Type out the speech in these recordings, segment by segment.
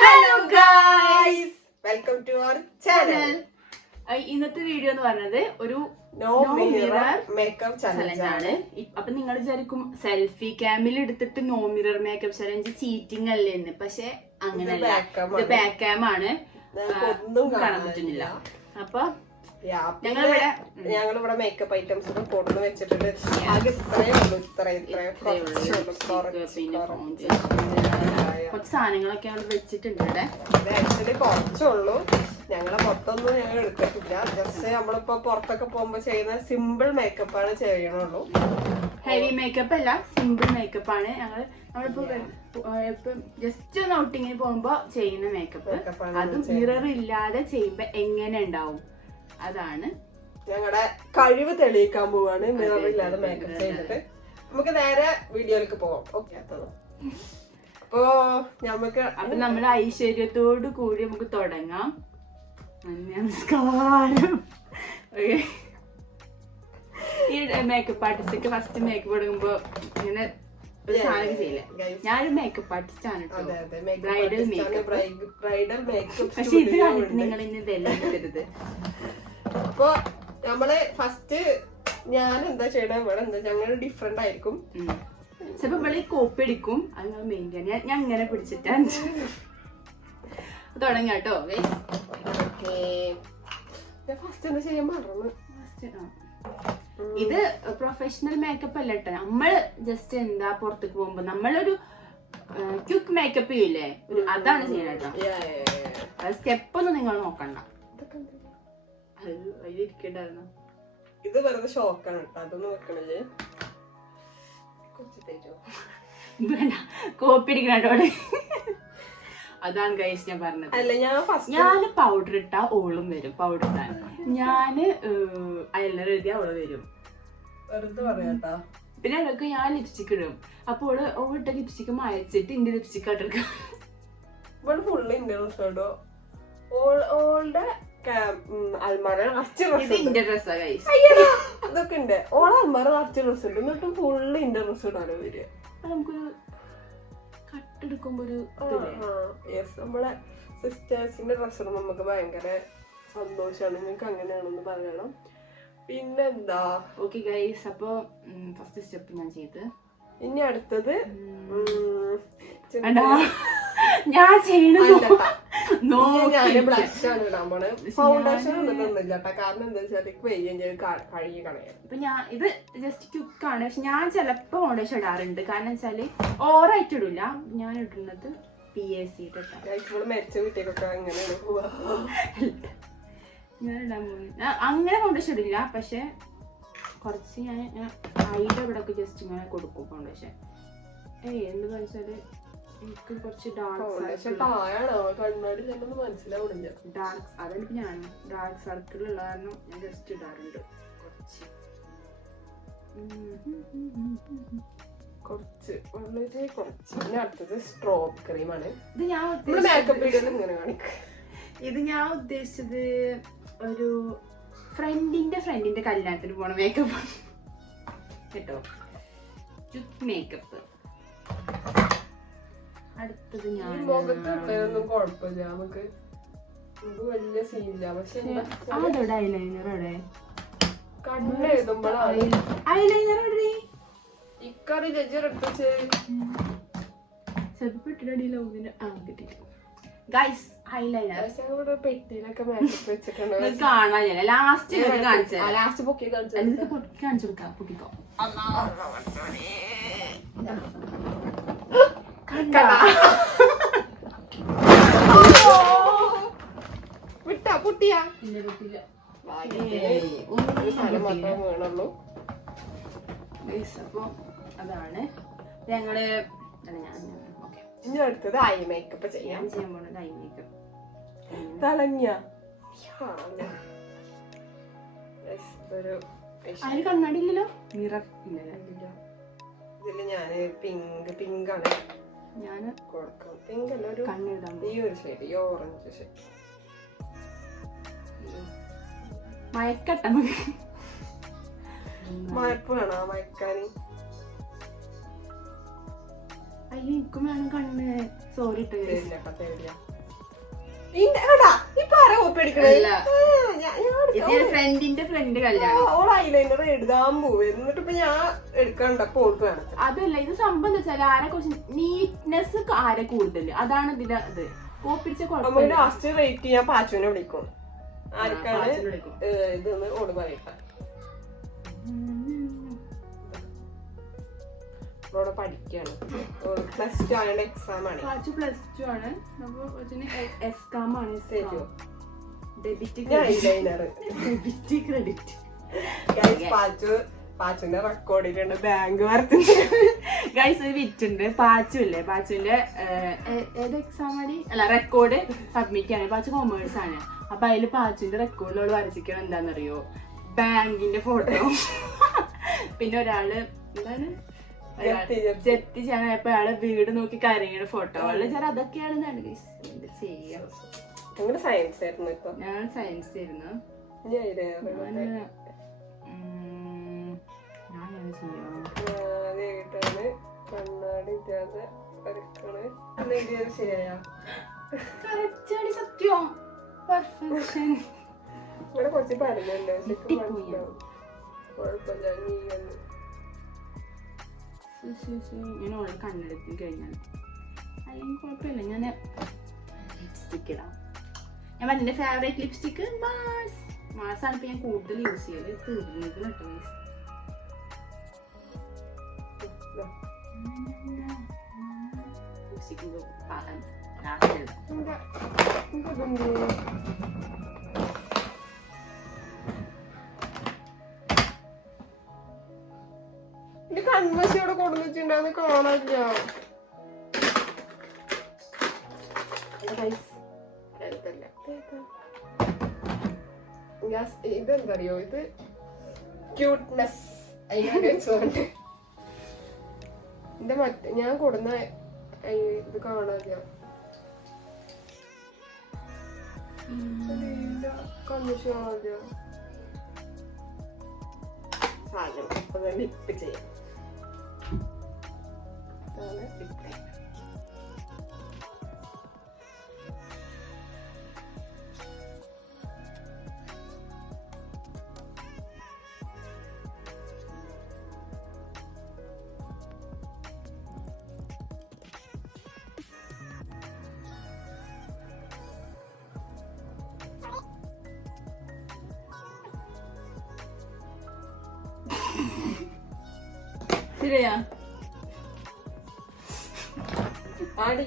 Hello guys, welcome to our channel. ഇന്നത്തെ video എന്ന് പറഞ്ഞത് ഒരു നോ മിറർ മേക്കപ്പ് ചലഞ്ച് ആണ്. അപ്പൊ നിങ്ങൾ വിചാരിക്കും സെൽഫി ക്യാമിൽ എടുത്തിട്ട് no mirror makeup challenge cheating അല്ലേ എന്ന്. പക്ഷെ അങ്ങനെയല്ല, ഇത് ബാക്ക് ക്യാം ആണ്, ഒന്നും കാണാൻ പറ്റുന്നില്ല. അപ്പൊ ഞങ്ങളിവിടെ മേക്കപ്പ് ഐറ്റംസ് ഒക്കെ കൊടുന്ന് വെച്ചിട്ടുണ്ട്. ആകെ കുറച്ച് സാധനങ്ങളൊക്കെ വെച്ചിട്ടുണ്ട് ഇവിടെ. ആക്ച്വലി കുറച്ചുള്ളൂ, ഞങ്ങളെ മൊത്തമൊന്നും ഞങ്ങൾ എടുത്തിട്ടില്ല. ജസ്റ്റ് നമ്മളിപ്പോ പുറത്തൊക്കെ പോകുമ്പോ ചെയ്യുന്ന സിമ്പിൾ മേക്കപ്പ് ആണ് ചെയ്യണുള്ളൂ. ഹെവി മേക്കപ്പ് അല്ല, സിമ്പിൾ മേക്കപ്പ് ആണ്. നമ്മളിപ്പോ ജസ്റ്റ് ഒന്ന് ഔട്ടിങ്ങിന് പോകുമ്പോ ചെയ്യുന്ന മേക്കപ്പ്. അതും മിറർ ഇല്ലാതെ ചെയ്യുമ്പോ എങ്ങനെ ഉണ്ടാവും, അതാണ് ഞങ്ങളുടെ കഴിവ് തെളിയിക്കാൻ പോവാണ്. മിറർ ഇല്ലാതെ മേക്കപ്പ് ചെയ്തിട്ട് നമുക്ക് നേരെ വീഡിയോയിലേക്ക് പോവാം. ഓക്കെ, അപ്പോ നമുക്ക് നമ്മുടെ ഐശ്വര്യത്തോടു കൂടി നമുക്ക് തുടങ്ങാം. നമസ്കാരം. ഈ മേക്കപ്പ് ആർട്ടിസ്റ്റ് ഫസ്റ്റ് മേക്കപ്പ് തുടങ്ങുമ്പോ ഇങ്ങനെ ഒരു സാധനം ചെയ്യില്ല. ഞാനൊരു മേക്കപ്പ് ആർട്ടിസ്റ്റ് ആണ് കേട്ടോ, ബ്രൈഡൽ മേക്കപ്പ്. പക്ഷെ ഇത് കണ്ടിട്ട് നിങ്ങൾ ഇനി ഇതെല്ലാം എടുക്കരുത്. അപ്പൊ നമ്മള് ഫസ്റ്റ് ഞാൻ എന്താ ചെയ്യണ, ഇവിടെ എന്താ ഞങ്ങൾ ഡിഫറെന്റ് ആയിരിക്കും. ചിലപ്പോ ഇവിടെ കോപ്പി അടിക്കും, അത് നിങ്ങൾ മെയിൻറ്റെയിൻ. ഞാൻ അങ്ങനെ പിടിച്ചിട്ടാണ് തുടങ്ങി കേട്ടോ. ഫസ്റ്റ് എന്താ ചെയ്യാൻ മറന്നു. ഇത് പ്രൊഫഷണൽ മേക്കപ്പ് അല്ല കേട്ടോ. നമ്മള് ജസ്റ്റ് എന്താ പുറത്തേക്ക് പോകുമ്പോ നമ്മളൊരു ക്വിക്ക് മേക്കപ്പ് ചെയ്യില്ലേ, അതാണ് ചെയ്യണ കേട്ടോ. സ്റ്റെപ്പ് ഒന്നും നിങ്ങൾ നോക്കണ്ട. അതിലിരിക്കണ്ടായിരുന്നു. ഇത് വെറുതെ ഷോക്കാണ് കേട്ടോ, അതൊന്നും വെക്കണില്ലേ. വേണ്ട, കോപ്പി അടിക്കണോടെ. അതാണ് ഗൈസ് ഞാൻ പറഞ്ഞത്. അല്ല, ഞാന് പൗഡർ ഇട്ടാ ഓളും വരും. പൗഡർ ഇട്ടാൻ ഞാന് ഐലൈനർ എഴുതിയാ ഓള് വരും. വെറുതെ പറയാട്ടാ. പിന്നെ അവൾക്ക് ഞാൻ ലിപ്സ്റ്റിക് ഇടും. അപ്പൊ ഓളിട്ട ലിപ്സ്റ്റിക്ക് മായച്ചിട്ട് ഇന്റെ ലിപ്സ്റ്റിക് ആയിട്ട് ഇവിടെ ഫുള്ള് ഇന്റെ ഡ്രസ് ഇടോ. ഓളുടെ അൽമാര ഇന്റെ ഡ്രസ്സാ ഗൈസ്. അതൊക്കെ ഉണ്ട്. ഓളെ അൽമാര നിറച്ച് ഡ്രസ് ഉണ്ട്, എന്നിട്ടും ഫുള്ള് ഇന്റെ ഡ്രസ് ഇടാനോ വരിക. നമുക്കൊരു കട്ടെടുക്കുമ്പോ ഒരു നമ്മളെ സിസ്റ്റേഴ്സിന്റെ ഡ്രസ് ഇടുമ്പോൾ നമുക്ക് ഭയങ്കര സന്തോഷമാണ്. നിങ്ങൾക്ക് അങ്ങനെയാണെന്ന് പറയണം. പിന്നെന്താ, ഓക്കെ ഗൈസ്. അപ്പൊ ഫസ്റ്റ് സ്റ്റെപ്പ് ഞാൻ ചെയ്ത്, ഇനി അടുത്തത് ഞാൻ ചെയ്യണത് ഞാന് ബ്ലഷ് ആണ് ഇടാൻ പോണേ. ഫൗണ്ടേഷൻ ഒന്നുമില്ല കേട്ടോ, കാരണം എന്താ വെച്ചാൽ കഴുകി കളയാം. ഇപ്പൊ ഞാൻ ഇത് ജസ്റ്റ് ക്യുക്കാണ്. പക്ഷെ ഞാൻ ചിലപ്പോ ഫൗണ്ടേഷൻ ഇടാറുണ്ട്. കാരണം വെച്ചാല് ഓവറായിട്ട് ഇടില്ല. ഞാൻ ഇടുന്നത് PAC മരിച്ച വീട്ടിലേക്കൊക്കെ അങ്ങനെയാണ് പോവാ. ഞാൻ ഇടാൻ പോകുന്നത് അങ്ങനെ ഫൗണ്ടേഷൻ ഇടില്ല. പക്ഷെ കുറച്ച് ഞാൻ ഐയുടെ ഇവിടെ ഒക്കെ ജസ്റ്റ് ഇങ്ങനെ കൊടുക്കും ഫൗണ്ടേഷൻ. എന്താ വെച്ചാല് എനിക്ക് കുറച്ച് ഡാർക്ക് അതെനിക്ക് ഞാൻ ഡാർക്ക് സർക്കിൾ ഉള്ള കാരണം ഞാൻ ജസ്റ്റ് ഇടാറുണ്ട് കുറച്ച് വളരെ കുറച്ച്. പിന്നെ അടുത്തത് സ്ട്രോബ് ക്രീമാണ്. ഇത് ഞാൻ മേക്കപ്പ് വീഡിയോയിൽ ഇങ്ങനെ കാണിക്കും. ഇത് ഞാൻ ഉദ്ദേശിച്ചത് ഒരു ഫ്രണ്ടിന്റെ കല്യാണത്തിന് പോണ മേക്കപ്പ് കേട്ടോ, മേക്കപ്പ്. അടുത്തത് ഞാൻ മുഖത്തൊന്നും കുഴപ്പമില്ല, നമുക്ക് വലിയ സീനില്ല. പക്ഷെ അതോടെ ഐലൈനറോടെ കണ്ണെഴുതുമ്പോഴാണ് ഐലൈനറോടെ ഇക്കറി ജഡ്ജർ എടുത്ത് ഗൈസ് ഐലൈനർ പെട്ടിയിലൊക്കെ മേക്കപ്പ് വെച്ചിട്ടുണ്ട്. കാണാൻ ലാസ്റ്റ് ലാസ്റ്റ് പൊക്കി കാണിച്ചു കൊടുക്കാം. പൊക്കിക്കോ. വിട്ടാ പൊട്ടിയാ വീണുള്ളൂ. അപ്പൊ അതാണ് ഞങ്ങള്. ഇനി അടുത്തത് ഐ മേക്കപ്പ് ചെയ്യാൻ പോണത്. ഐ മേക്കപ്പ് തിളങ്ങിയ അതിന് കണ്ണാടി ഇല്ലല്ലോ, മിറർ ഇല്ലല്ലോ. ഇതില് ഞാന് പിങ്കാണ് ഞാന് കൊടുക്കാം. പിങ്ക് അല്ല, ഒരു കണ്ണെഴുതാൻ ഈ ഒരു ഷെയ്ഡ്, ഈ ഓറഞ്ച് ഷെയ്ഡ്. മയക്കട്ട മയപ്പ് വേണോ മയക്കാന്? അയ്യോ എനിക്കും വേണം കണ്ണ്. സോറി ഇട്ടോ guys. ഫ്രണ്ടിന്റെ ഫ്രണ്ട് കല്യാണം. ഐലൈനർ എഴുതാൻ പോവും എന്നിട്ട് ഇപ്പൊ ഞാൻ എടുക്കണ്ടപ്പോ ഓൾക്ക് വേണം. അതല്ല ഇത് സംഭവം എന്താ വെച്ചാൽ ആരെ കുറച്ച് നീറ്റ്നെസ് ആരെ കൂടുതൽ അതാണ് ഇതിന്റെ ഇത്. കോപ്പിടിച്ച കുഴപ്പമില്ല. ലാസ്റ്റ് റേറ്റ് ചെയ്യാൻ പാച്ചുവിനെ വിളിക്കും. ആർക്കാണ് ഇതെന്ന് ഓട് പറയട്ടെ. ഇവിടെ പഠിക്കാണ്. പ്ലസ് ടു ആയ എക്സാം ആണ്. പാച്ചു പ്ലസ് ടു ആണ്. എക്സാം ആണ്. ക്രെഡിറ്റ് പാച്ചുന്റെ റെക്കോർഡിലുണ്ട് ബാങ്ക് ഗൈസ് ഒരു വിറ്റുണ്ട്. പാച്ചു ഇല്ലേ, പാച്ചുവിന്റെ ഏത് എക്സാം ആണ് അല്ല റെക്കോർഡ് സബ്മിറ്റ് ആണ്. പാച്ചു കൊമേഴ്സ് ആണ്. അപ്പൊ അതില് പാച്ചുവിന്റെ റെക്കോർഡിലോട് വരച്ചിക്കണം എന്താണെന്നറിയോ, ബാങ്കിന്റെ ഫോട്ടോ. പിന്നെ ഒരാള് എന്താണ് ജപ്തി ചെയ്യാനായപ്പോ അയാള് വീട് നോക്കി കരയുടെ ഫോട്ടോ. അതൊക്കെയാണ് എന്ത് ചെയ്യാ. സയൻസ് ആയിരുന്നു. ഇപ്പൊ ഞാൻ സയൻസ് ആയിരുന്നു. കണ്ണാടി ശരിയായ സത്യം പെർഫെക്ഷൻ. ഇവിടെ കുറച്ച് പറഞ്ഞല്ലോ കുഴപ്പമില്ല. ഞാൻ ഓൾറെഡി കണ്ണെടുത്ത് കഴിഞ്ഞാൽ അല്ലെങ്കിൽ കുഴപ്പമില്ല. ഞാൻ ലിപ്സ്റ്റിക്ക് ഇടാം. ഞാൻ പറഞ്ഞ ഫേവറേറ്റ് ലിപ്സ്റ്റിക്ക് മാസാണ് ഇപ്പൊ ഞാൻ കൂടുതൽ യൂസ് ചെയ്യല്. തീർന്നിട്ട് ലിപ്സ്റ്റിക്കിന്റെ ലാസ്റ്റ് കൺമശിയോടെ കൊടുന്നിട്ടുണ്ടാന്ന് കാണാനില്ല. ഇതെന്തറിയോ, ഇത് ക്യൂട്ട്നെസ് വെച്ചോണ്ട് എന്റെ മറ്റേ ഞാൻ കൊടുന്ന ഇത് കാണാനില്ല. കൺമശി കാണാനില്ല. സാധനം അപ്പൊ ലിപ്പ് ചെയ്യാം. ശരിയാ ആടി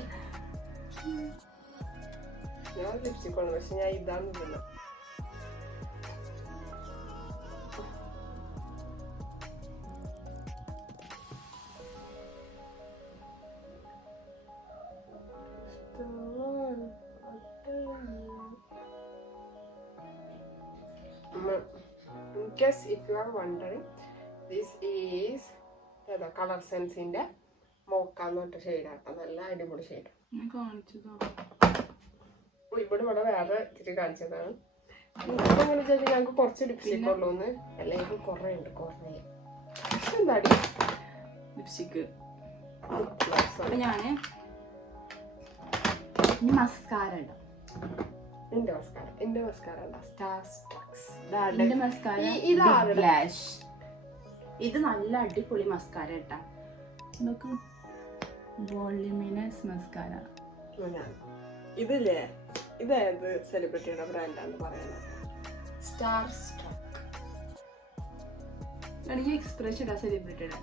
ഞാൻ ലിപ്സ്റ്റിക് ആണ്, പക്ഷെ ഞാൻ ഇതാന്നില്ല. In case if you are wondering, this is colour സെൻസിന്റെ മോക്കാന്ന് പറഞ്ഞ ഷെയ്ഡാട്ടോ. നല്ല അടിപൊളി ഷെയ്ഡ്. ഇവിടെ വേറെ ഇത്തിരി കാണിച്ചതാണ്. അങ്ങനെ വെച്ചാൽ ഞങ്ങൾക്ക് കുറച്ച് ലിപ്സ്റ്റിക് ഉള്ളൂന്ന്, അല്ലെങ്കിൽ കുറെ ഉണ്ട്. കുറേ എന്താടി ലിപ്സ്റ്റിക്ക് ഞാന് മസ്കാര എന്റെ മസ്കാര ഇത് നല്ല അടിപൊളി മസ്കാര കേട്ടാ. നോക്ക്, വോളിമിനസ് മസ്കാര. ഇതില്ലേ, ഇതേത് സെലിബ്രിറ്റിയുടെ ബ്രാൻഡാന്ന് പറയുന്നത്? സ്റ്റാർ സ്ട്രക്ക്. എനിക്ക് എക്സ്പ്രഷൻ ഇടാ സെലിബ്രിറ്റിയുടെ.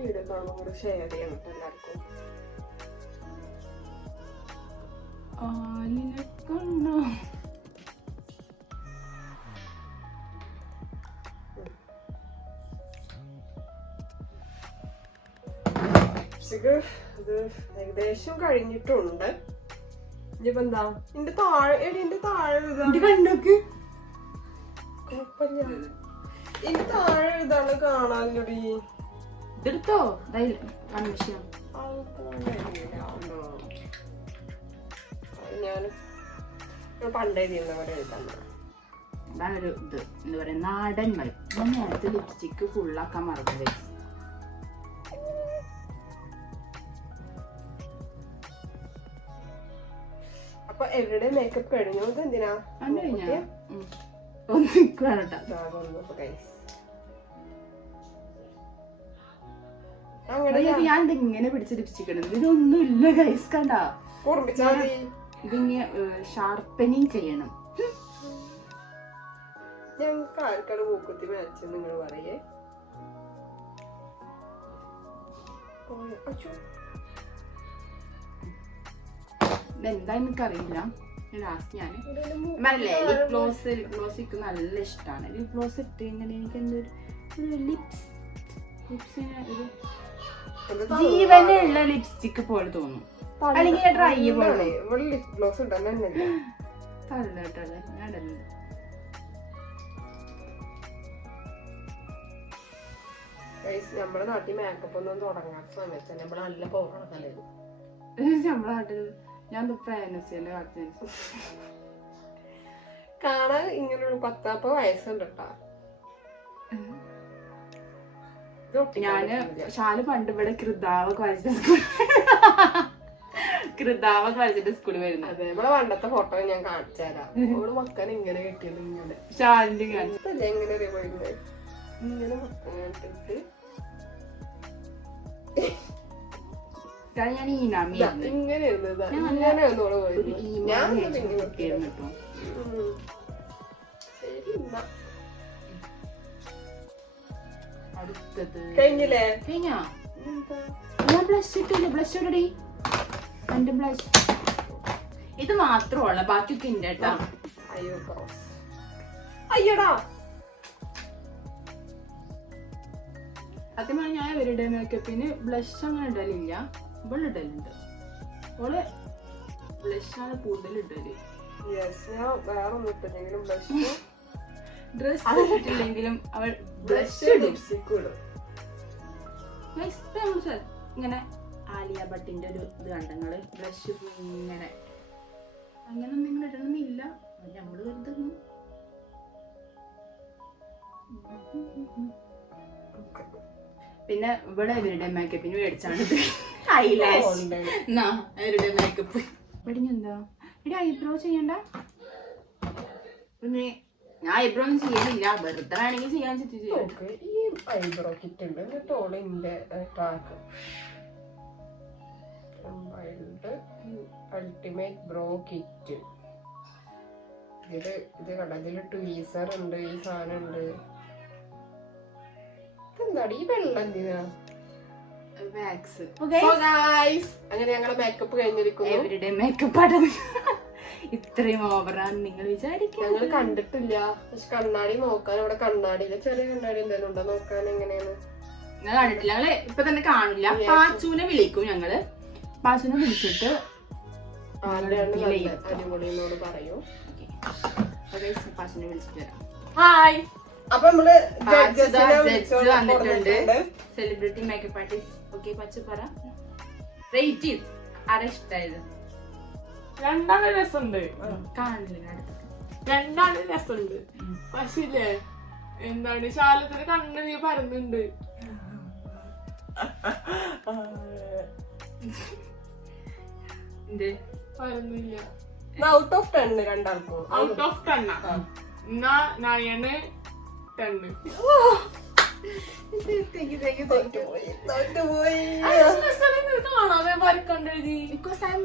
വീഡിയോ കാണുമ്പോൾ ഷെയർ ചെയ്യണം എല്ലാവർക്കും. ഇത് ഏകദേശം കഴിഞ്ഞിട്ടുണ്ട്. ഇനിയിപ്പോ എന്താ എന്റെ താഴെ എന്റെ താഴെ കണ്ടോക്ക് കുഴപ്പമില്ല. എന്റെ താഴെ ഇതാണ് കാണാനൊടി. ഇതെടുത്തോ കൺമിഷൻ. ഞാൻ പണ്ടേ ചെയ്യുന്നവരെ എഴുതാൻ. അതാണ് ഒരു ഇത് എന്താ പറയാ നാടൻ വൈബ്. ഞാൻ നേരത്തെ ലിപ്സ്റ്റിക്ക് ഫുള്ളാക്കാൻ മറന്നത്. അപ്പൊ എവരുടെ മേക്കപ്പ് കഴിഞ്ഞു. എന്തിനാ ഞാൻ ഇങ്ങനെ പിടിച്ച് ലിപ്സ്റ്റിക് ഇടുന്നത് ഇതൊന്നും ഇല്ല ഗൈസ്. കണ്ട ഇതിങ്ങനെ ഷാർപ്പനിങ് ചെയ്യണം. ഞങ്ങൾക്ക് ആർക്കാണ് മൂക്കുത്തി മാച്ച് നിങ്ങൾ പറയേ. ഇതെന്താ എനിക്കറിയില്ല. ലാസ്റ്റ് ഞാൻ പറഞ്ഞില്ലേ ലിപ് ഗ്ലോസ് എനിക്ക് നല്ല ഇഷ്ടമാണ്. ലിപ് ഗ്ലോസ് ഇട്ട് ഇങ്ങനെ എനിക്ക് എന്തൊരു ലിപ്സിന് ഒരു ജീവനുള്ള ലിപ്സ്റ്റിക് പോലെ തോന്നും. അല്ലെങ്കിൽ ഡ്രൈ പോലെ ലിപ് ഗ്ലോസ് ഇടാനല്ലേ തള്ളട്ടല്ലേ ഞാനല്ല. നമ്മുടെ നാട്ടിൽ മേക്കപ്പ് ഒന്നും തുടങ്ങാത്ത സമയത്ത് നമ്മള് നല്ല പോകണല്ലേ. നമ്മുടെ നാട്ടിൽ ഞാൻ പ്രേനസിന്റെ കാണാൻ ഇങ്ങനെ ഒരു 10 വയസ്സുണ്ട് കേട്ടാ. ഞാന് ഷാല് പണ്ട് ഇവിടെ കൃതാവൊക്കെ വരച്ചിട്ട് സ്കൂളിൽ വരുന്നത്. അതെ നമ്മളെ പണ്ടത്തെ ഫോട്ടോ ഞാൻ കാണിച്ചു തരാം. നമ്മള് മക്കനെ ഇങ്ങനെ കെട്ടിയത് ഇങ്ങനെ ഷാലിന്റെ എങ്ങനെ അറിയുന്നത് ഇങ്ങനെ മക്കം കണ്ടിട്ട് ഞാൻ ഈനാമി ഇങ്ങനെ കഴിഞ്ഞില്ലേ? ഞാൻ ബ്ലഷ് ഇട്ടില്ല. ബ്ലഷ് ഇടടി. എന്റെ ബ്ലഷ് ഇത് മാത്രമുള്ള ബാക്കിയൊക്കെ ഉണ്ട് കേട്ടാ. അയ്യോടാ സത്യമായി ഞാൻ ഇവരുടെ മേക്കപ്പിന് ബ്ലഷ് അങ്ങനെ ഇടലില്ല. ഇവള് ഇടലുണ്ട്. ഓള് ബ്ലഷാണ് കൂടുതൽ ഇടല്. ഡ്രസ് ഇട്ടില്ലെങ്കിലും അവൾ ബ്ലഷ് ഇങ്ങനെ ആലിയ ഭട്ടിന്റെ ഒരു ഇത് കണ്ടങ്ങള് ബ്ലഷ് ഇങ്ങനെ അങ്ങനെ ഒന്നും ഇങ്ങനെ ഇടണമെന്നില്ല. നമ്മള് വെറുതെ പിന്നെ ഇവിടെ ഇവരുടെ മേക്കപ്പിന് മേടിച്ചാണ് അവരുടെ മേക്കപ്പ്. ഇവിടെ എന്താ ഇവിടെ ഐബ്രോ ചെയ്യണ്ട. പിന്നെ ഞാൻ ഐബ്രോ ഒന്നും ചെയ്യണില്ല. വെറുതെ വേണമെങ്കിൽ ചെയ്യാൻ ഈ ഐബ്രോ കിറ്റ് ഉണ്ട്. എന്നിട്ട് ഓളിന്റെ ട്രാക്ക് അൾട്ടിമേറ്റ് ബ്രോ കിറ്റ്. ഇത് കണ്ട ഇതില് ട്വീസർ ഉണ്ട്. ഈ സാധനം ഉണ്ട്. എന്താടി ഈ വെള്ളം എന്തിനാ? അങ്ങനെ ഞങ്ങളെ മേക്കപ്പ് കഴിഞ്ഞിരിക്കുന്നു. എവരുടെ മേക്കപ്പ് ആണ് ഇത്രയും ഓവറാന്ന് നിങ്ങൾ വിചാരിക്കും. ഞങ്ങൾ കണ്ടിട്ടില്ല. പക്ഷെ കണ്ണാടി നോക്കാൻ ഇവിടെ കണ്ണാടിയില്ല. ചെറിയ കണ്ണാടി എന്തെങ്കിലും ഉണ്ടോ നോക്കാൻ. എങ്ങനെയാണ് ഞങ്ങൾ കണ്ടിട്ടില്ല. ഞങ്ങള് ഇപ്പൊ തന്നെ കാണില്ല. പാച്ചുനെ വിളിക്കും. ഞങ്ങള് പാച്ചുനെ വിളിച്ചിട്ട് അടിപൊളിയോട് പറയൂ. പാച്ചുനെ വിളിച്ചിട്ട് വരാം. ഹായ്. അപ്പൊ നമ്മള് വന്നിട്ടുണ്ട്. Celebrity makeup artist. Okay Pachu പറ. റേറ്റ് ചെയ്ത് ആരാ ഇഷ്ടായത്? രണ്ടാമത് രസമുണ്ട്. കാണില്ല രണ്ടാമത് രസമുണ്ട്. പക്ഷേ ഇല്ലേ എന്താണ് ശാലത്തിന് കണ്ണ് നീ പരന്നുണ്ട്. പരന്നില്ല. ഔട്ട് ഓഫ് 10 രണ്ടാൾക്കും. Out of 10 9 10.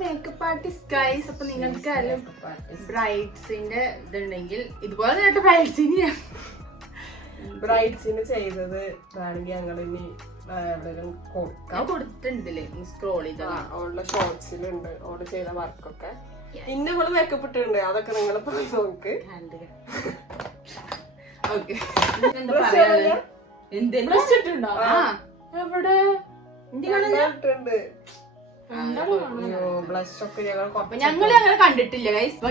Makeup artist guys. അപ്പൊ നിങ്ങൾക്ക് ബ്രൈഡ്സിന്റെ ഇതുണ്ടെങ്കിൽ ഇതുപോലെ കേട്ട ബ്രൈഡ്സിന് ചെയ്തത് വേണമെങ്കിൽ ഞങ്ങൾ ഇനി എവിടെയും കൊടുത്തിട്ടുണ്ടല്ലേ സ്ക്രോൾ ചെയ്ത ഓളുടെ ഷോർട്സിലുണ്ട്. ഓള് ചെയ്ത വർക്കൊക്കെ ഇന്ന ഇവിടെ മേക്കപ്പ് ഇട്ടിട്ടുണ്ട്. അതൊക്കെ നിങ്ങൾ പോയി നോക്ക്. ഓക്കെ ഞങ്ങള് അങ്ങനെ കണ്ടിട്ടില്ല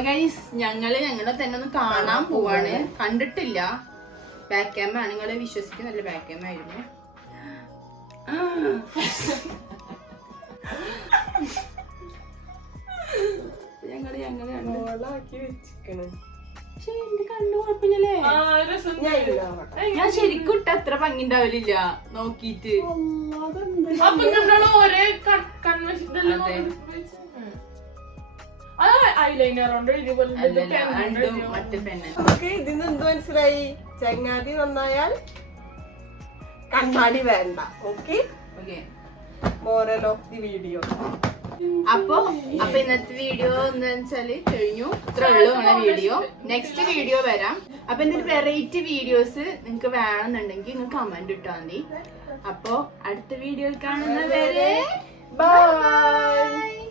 ഗൈസ്. ഞങ്ങള് ഞങ്ങളെ തന്നെ ഒന്ന് കാണാൻ പോവാണ്. കണ്ടിട്ടില്ല. ബാക്ക് ക്യാമ ആണ്. നിങ്ങള് വിശ്വസിക്കുന്നില്ല. ബാക്ക് ക്യാമ ആയിരുന്നു. ഞങ്ങള് കണ്ട് മോളാക്കി വെച്ചിക്കണ്. പക്ഷെ എന്റെ കണ്ണു കുഴപ്പമില്ലല്ലേ? ഞാൻ ഇല്ലാവട്ടെ. ഞാൻ ശരിക്കും ഇട്ട അത്ര ഭംഗി ഉണ്ടാവില്ല നോക്കിട്ട്. ഒരേ കൺവെൻഷൻ മറ്റേ പെണ്ണ് നമുക്ക് ഇതിന്ന് എന്ത് മനസ്സിലായി? ചങ്ങാതി നന്നായാൽ കണ്ണാടി വേണ്ട. Okay, okay. Moral of the video. അപ്പൊ ഇന്നത്തെ വീഡിയോ എന്താ വെച്ചാല് കഴിഞ്ഞു. ഇത്ര ഉള്ളൂ നമ്മളെ വീഡിയോ. നെക്സ്റ്റ് വീഡിയോ വരാം. അപ്പൊ എന്തൊരു വെറൈറ്റി വീഡിയോസ് നിങ്ങക്ക് വേണമെന്നുണ്ടെങ്കിൽ നിങ്ങൾ കമന്റ് ഇട്ടാ മതി. അപ്പൊ അടുത്ത വീഡിയോയിൽ കാണുന്നവരെ ബൈ.